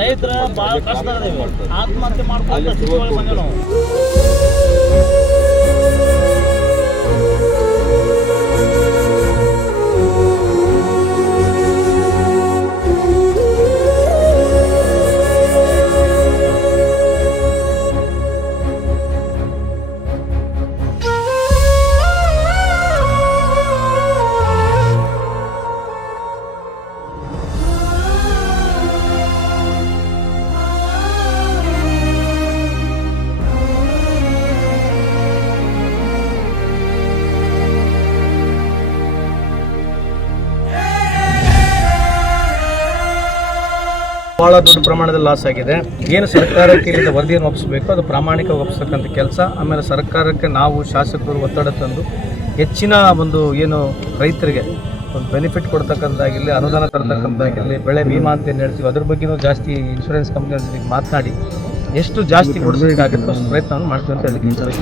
ರೈತರ ಭಾಳ ಕಷ್ಟದಾಗಿದ್ದೀವಿ, ಆತ್ಮಹತ್ಯೆ ಮಾಡ್ಕೊಂಡು ಸ್ಥಿತಿಯೊಳಗೆ ಬಂದೇವೆ ನಾವು. ಭಾಳ ದೊಡ್ಡ ಪ್ರಮಾಣದಲ್ಲಿ ಲಾಸ್ ಆಗಿದೆ. ಏನು ಸರ್ಕಾರಕ್ಕೆ ಇಲ್ಲಿಂದ ವರದಿಯನ್ನು ಒಪ್ಪಿಸಬೇಕು ಅದು ಪ್ರಾಮಾಣಿಕವಾಗಿ ಒಪ್ಪಿಸ್ತಕ್ಕಂಥ ಕೆಲಸ. ಆಮೇಲೆ ಸರ್ಕಾರಕ್ಕೆ ನಾವು ಶಾಸಕರು ಒತ್ತಡ ತಂದು ಹೆಚ್ಚಿನ ಒಂದು ಏನು ರೈತರಿಗೆ ಒಂದು ಬೆನಿಫಿಟ್ ಕೊಡ್ತಕ್ಕಂಥದ್ದಾಗಿರಲಿ, ಅನುದಾನ ತರತಕ್ಕಂಥದ್ದಾಗಿರಲಿ, ಬೆಳೆ ವಿಮಾ ಅಂತ ಏನು ಹೇಳ್ತೀವಿ ಅದ್ರ ಬಗ್ಗೆಯೂ ಜಾಸ್ತಿ ಇನ್ಶೂರೆನ್ಸ್ ಕಂಪ್ನಿಗಳಿಗೆ ಮಾತನಾಡಿ ಎಷ್ಟು ಜಾಸ್ತಿ ಕೊಡಿಸಬೇಕಾಗುತ್ತೆ ಅಷ್ಟು ಪ್ರಯತ್ನವನ್ನು ಮಾಡ್ತೀವಿ ಅಂತ ಹೇಳಿ.